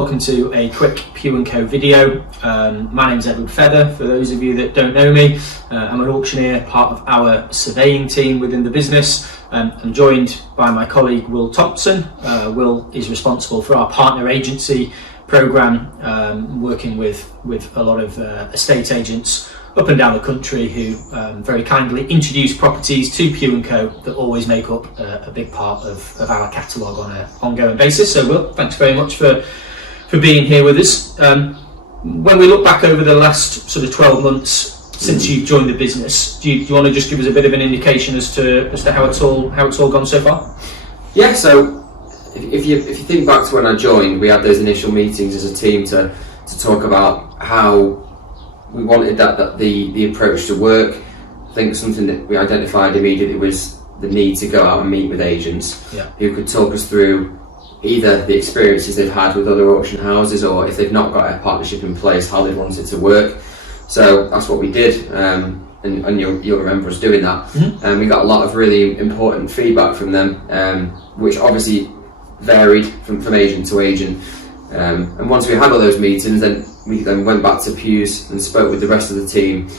Welcome to a quick Pugh & Co video. My name's Edward Feather, for those of you that don't know me. I'm an auctioneer, part of our surveying team within the business. I'm joined by my colleague Will Thompson. Will is responsible for our partner agency programme, working with a lot of estate agents up and down the country who very kindly introduce properties to Pugh & Co that always make up a big part of our catalogue on an ongoing basis. So Will, thanks very much for being here with us. When we look back over the last sort of 12 months since you've joined the business, do you want to just give us a bit of an indication as to how it's all gone so far? Yeah. So if you think back to when I joined, we had those initial meetings as a team to talk about how we wanted the approach to work. I think something that we identified immediately was the need to go out and meet with agents who could talk us through either the experiences they've had with other auction houses, or if they've not got a partnership in place, how they want it to work. So that's what we did, and you'll remember us doing that. And we got a lot of really important feedback from them, which obviously varied from agent to agent. And once we had all those meetings, then we went back to Pugh's and spoke with the rest of the team,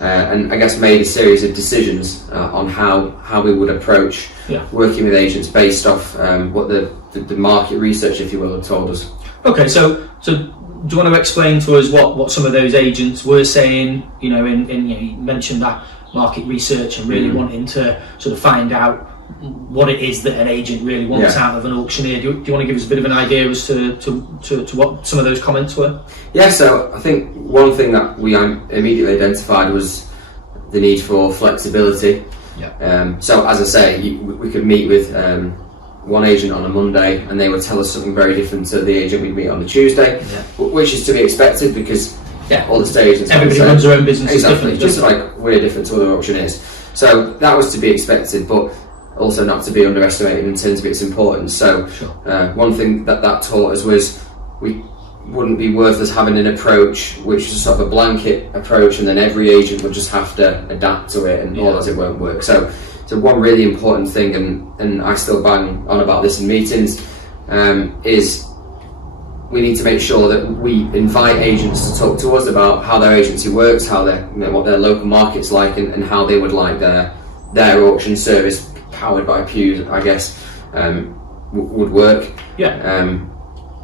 and I guess made a series of decisions on how we would approach working with agents based off what the market research, if you will, had told us. Okay, so do you want to explain to us what some of those agents were saying? You mentioned that market research and really wanting to sort of find out what it is that an agent really wants out of an auctioneer. Do you want to give us a bit of an idea as to what some of those comments were? Yeah, so I think one thing that we immediately identified was the need for flexibility. So as I say, we could meet with one agent on a Monday and they would tell us something very different to the agent we'd meet on a Tuesday, which is to be expected because all the estate agents, everybody runs their own business exactly, just like we're different to other auctioneers. So that was to be expected, but also not to be underestimated in terms of its importance. So one thing that taught us was we wouldn't be worth us having an approach which is sort of a blanket approach and then every agent would just have to adapt to it, and all as it won't work. So one really important thing, and I still bang on about this in meetings, is we need to make sure that we invite agents to talk to us about how their agency works, how what their local market's like, and how they would like their auction service powered by Pugh, I guess, would work.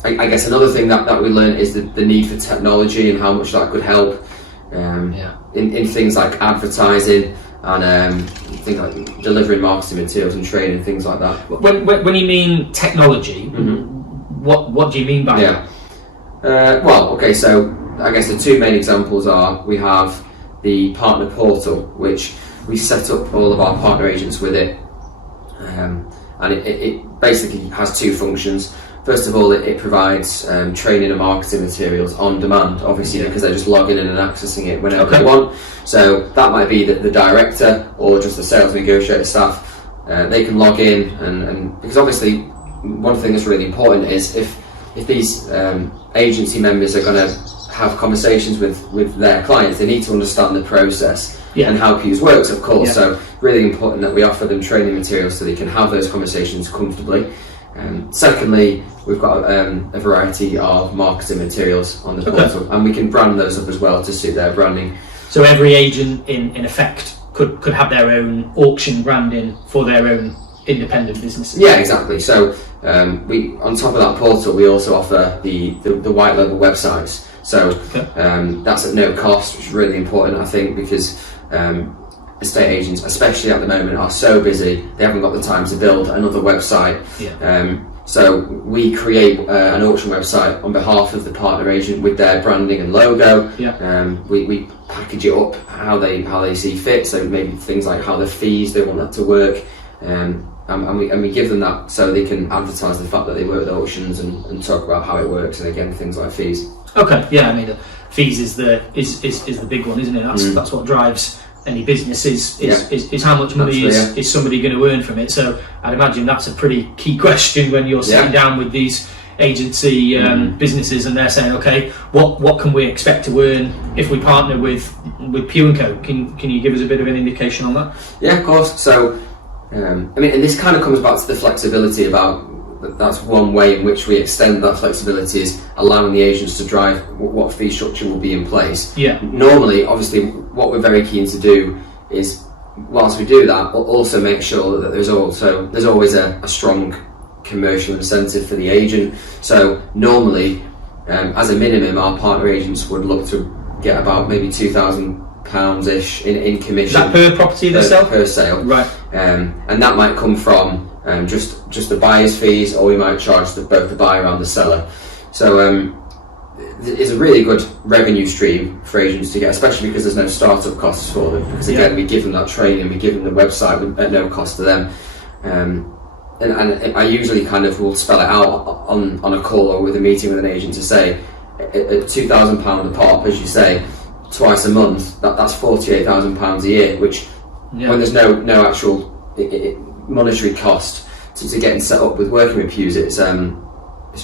I guess another thing that we learned is the need for technology and how much that could help in things like advertising and things like delivering marketing materials and training and things like that. When you mean technology, what do you mean by that? Well, okay, so I guess the two main examples are we have the partner portal, which we set up all of our partner agents with it, and it basically has two functions. First of all, it provides training and marketing materials on demand, obviously, because they're just logging in and accessing it whenever they want. So that might be the director or just the sales negotiator staff. They can log in, and because obviously one thing that's really important is if these agency members are going to have conversations with their clients, they need to understand the process and how Pugh's works, of course. So really important that we offer them training materials so they can have those conversations comfortably. Secondly, we've got a variety of marketing materials on the portal, and we can brand those up as well to suit their branding. So every agent, in effect, could have their own auction branding for their own independent businesses. Yeah, exactly. So we, on top of that portal, we also offer the white label websites. So that's at no cost, which is really important, I think, because estate agents, especially at the moment, are so busy they haven't got the time to build another website. So we create an auction website on behalf of the partner agent with their branding and logo. We package it up how they see fit, so maybe things like how the fees they want that to work, and we give them that so they can advertise the fact that they work with auctions and talk about how it works, and again things like fees. I mean, the fees is the big one, isn't it? That's what drives any business is how much money is somebody going to earn from it. So I'd imagine that's a pretty key question when you're sitting down with these agency businesses and they're saying, okay, what can we expect to earn if we partner with Pugh & Co? Can you give us a bit of an indication on that? Yeah, of course. So I mean, and this kind of comes back to the flexibility about that's one way in which we extend that flexibility, is allowing the agents to drive what fee structure will be in place. Normally, obviously, what we're very keen to do is, whilst we do that, we'll also make sure that there's always a strong commercial incentive for the agent. So normally, as a minimum, our partner agents would look to get about maybe £2,000-ish in commission. Is that per property they sell? Per sale, right? And that might come from just the buyer's fees, or we might charge both the buyer and the seller. So it's a really good revenue stream for agents to get, especially because there's no startup costs for them. Because again, we give them that training, we give them the website at no cost to them. And I usually kind of will spell it out on a call or with a meeting with an agent to say, at £2,000 a pop, as you say, twice a month, that's £48,000 a year, which when there's no actual monetary cost to getting set up with working with Pugh, it's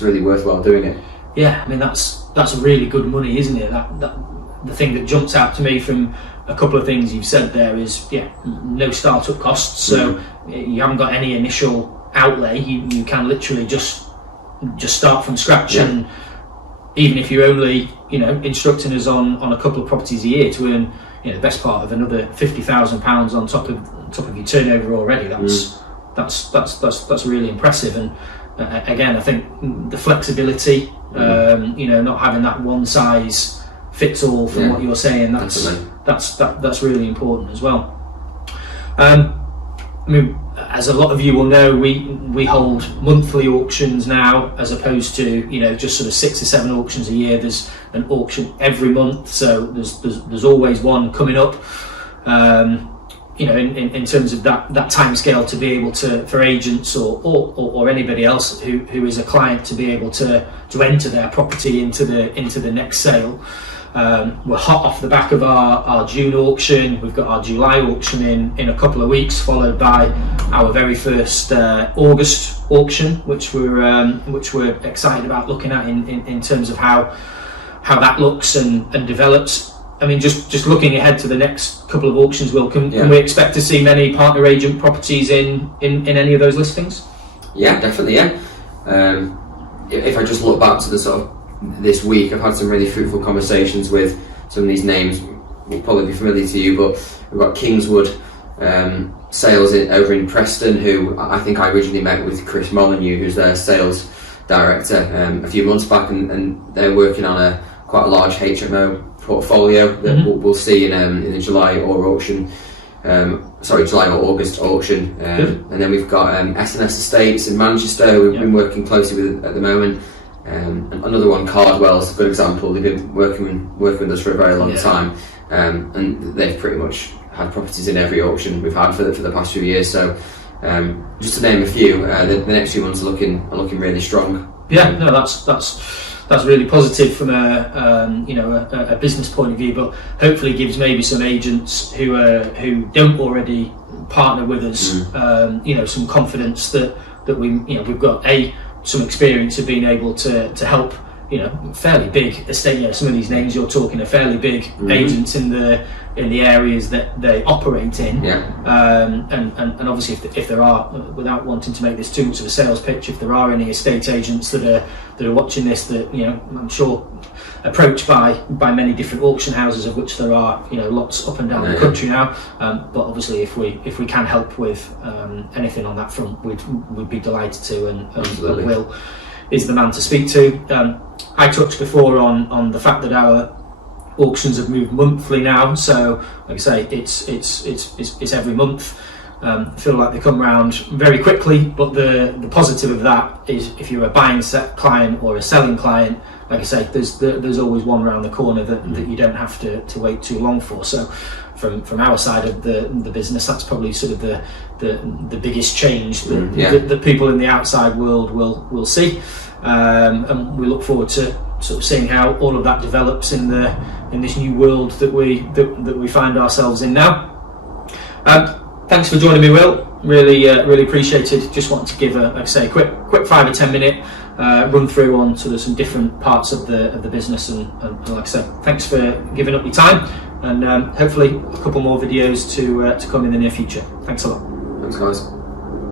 really worthwhile doing it. Yeah, I mean that's really good money, isn't it? That the thing that jumps out to me from a couple of things you've said there is no startup costs, so you haven't got any initial outlay. You can literally just start from scratch, and even if you're only instructing us on a couple of properties a year to earn the best part of another £50,000 on top of your turnover already, that's really impressive. And again, I think the flexibility, not having that one size fits all from what you're saying, that's really important as well. I mean, as a lot of you will know, we hold monthly auctions now, as opposed to just sort of 6 or 7 auctions a year. There's an auction every month, so there's always one coming up. In terms of that time scale, to be able to, for agents or anybody else who is a client, to be able to enter their property into the next sale. We're hot off the back of our June auction. We've got our July auction in a couple of weeks, followed by our very first August auction, which we're excited about looking at in terms of how that looks and develops. I mean, just looking ahead to the next couple of auctions, Will, can we expect to see many partner agent properties in any of those listings? Yeah, definitely. If I just look back to the sort of this week, I've had some really fruitful conversations with some of these names will probably be familiar to you, but we've got Kingswood Sales over in Preston, who I think I originally met with Chris Molyneux, who's their sales director, a few months back, and they're working on quite a large HMO portfolio that we'll see in the July or August auction. And then we've got S&S Estates in Manchester, we've been working closely with at the moment. Another one, Cardwell's a good example. They've been working with us for a very long time, and they've pretty much had properties in every auction we've had for the past few years. So just to name a few, the next few months are looking really strong. Yeah, no, that's really positive from a business point of view, but hopefully gives maybe some agents who don't already partner with us, some confidence that we've got some experience of being able to help fairly big estate. Some of these names you're talking are fairly big agents in the areas that they operate in. And obviously, if there are, without wanting to make this too much of a sales pitch, if there are any estate agents that are watching this, that I'm sure approached by many different auction houses, of which there are lots up and down the country now. But obviously, if we can help with anything on that front, we'd be delighted to, and Will is the man to speak to. I touched before on the fact that our auctions have moved monthly now, so like I say, it's every month. I feel like they come round very quickly, but the positive of that is, if you're a buying client or a selling client, like I say, there's always one around the corner that you don't have to wait too long for. So from our side of the business, that's probably sort of the biggest change that people in the outside world will see, and we look forward to sort of seeing how all of that develops in this new world that we find ourselves in now. Thanks for joining me, Will. Really appreciated. Just wanted to give a quick 5 or 10 minute run through on sort of some different parts of the business, and like I said, thanks for giving up your time, and hopefully a couple more videos to come in the near future. Thanks a lot. Thanks, guys.